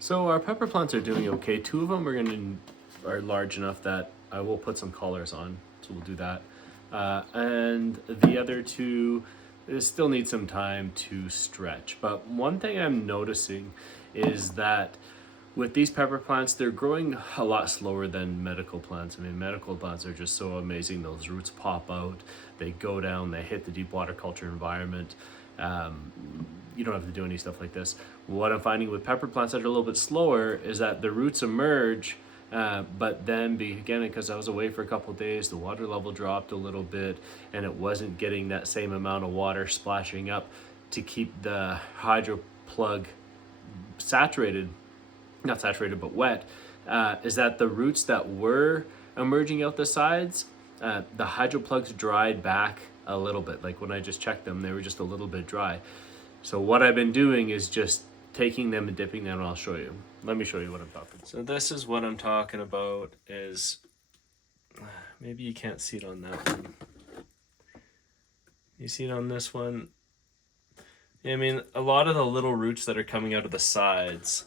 So our pepper plants are doing okay. Two of them are large enough that I will put some collars on, so we'll do that. And the other two still need some time to stretch. But one thing I'm noticing is that with these pepper plants, they're growing a lot slower than medical plants. I mean, medical plants are just so amazing. Those roots pop out, they go down, they hit the deep water culture environment. Um, you don't have to do any stuff like this. What I'm finding with pepper plants that are a little bit slower is that the roots emerge, but then again, because I was away for a couple of days, the water level dropped a little bit, and it wasn't getting that same amount of water splashing up to keep the hydro plug saturated, not saturated but wet. Is that the roots that were emerging out the sides, the hydro plugs dried back a little bit. Like when I just checked them, they were just a little bit dry. So what I've been doing is just taking them and dipping them, and I'll show you. Let me show you what I'm talking about. So this is what I'm talking about. Is maybe you can't see it on that one. You see it on this one? I mean, a lot of the little roots that are coming out of the sides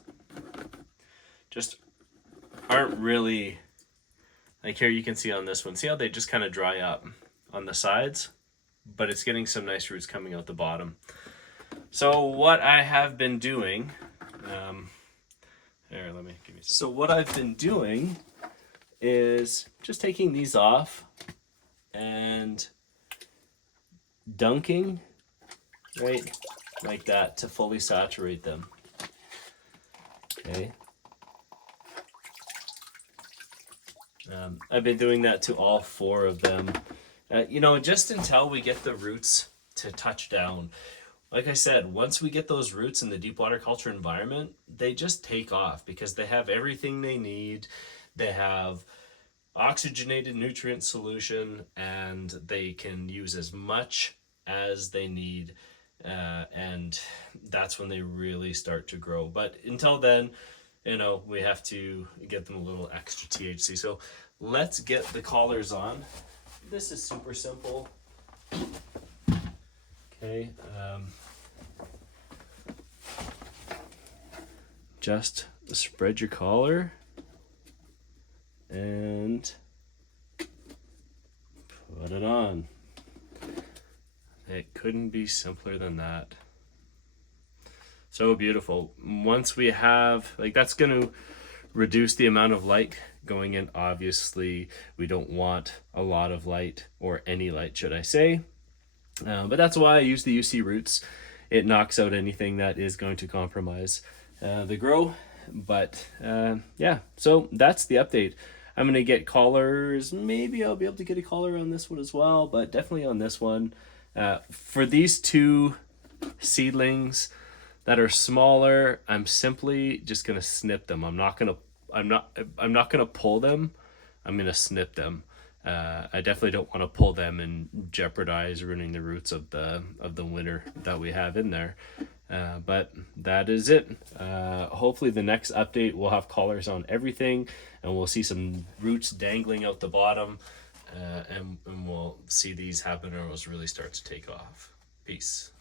just aren't really, like here you can see on this one. See how they just kind of dry up on the sides? But it's getting some nice roots coming out the bottom. So what I have been doing, So what I've been doing is just taking these off and dunking, right, like that to fully saturate them. Okay. I've been doing that to all four of them, just until we get the roots to touch down. Like I said, once we get those roots in the deep water culture environment, they just take off because they have everything they need. They have oxygenated nutrient solution, and they can use as much as they need. And that's when they really start to grow. But until then, we have to get them a little extra THC. So let's get the collars on. This is super simple. Okay. Just spread your collar and put it on. It couldn't be simpler than that. So beautiful. Once we have, that's going to reduce the amount of light going in. Obviously, we don't want a lot of light, or any light, should I say. But that's why I use the UC roots. It knocks out anything that is going to compromise the grow. But so that's the update. I'm going to get collars. Maybe I'll be able to get a collar on this one as well, but definitely on this one. For these two seedlings that are smaller, I'm simply just going to snip them. I'm not going to pull them. I'm going to snip them. I definitely don't want to pull them and jeopardize ruining the roots of the winter that we have in there. But that is it. Hopefully the next update we'll have collars on everything, and we'll see some roots dangling out the bottom, and we'll see these habaneros really start to take off. Peace.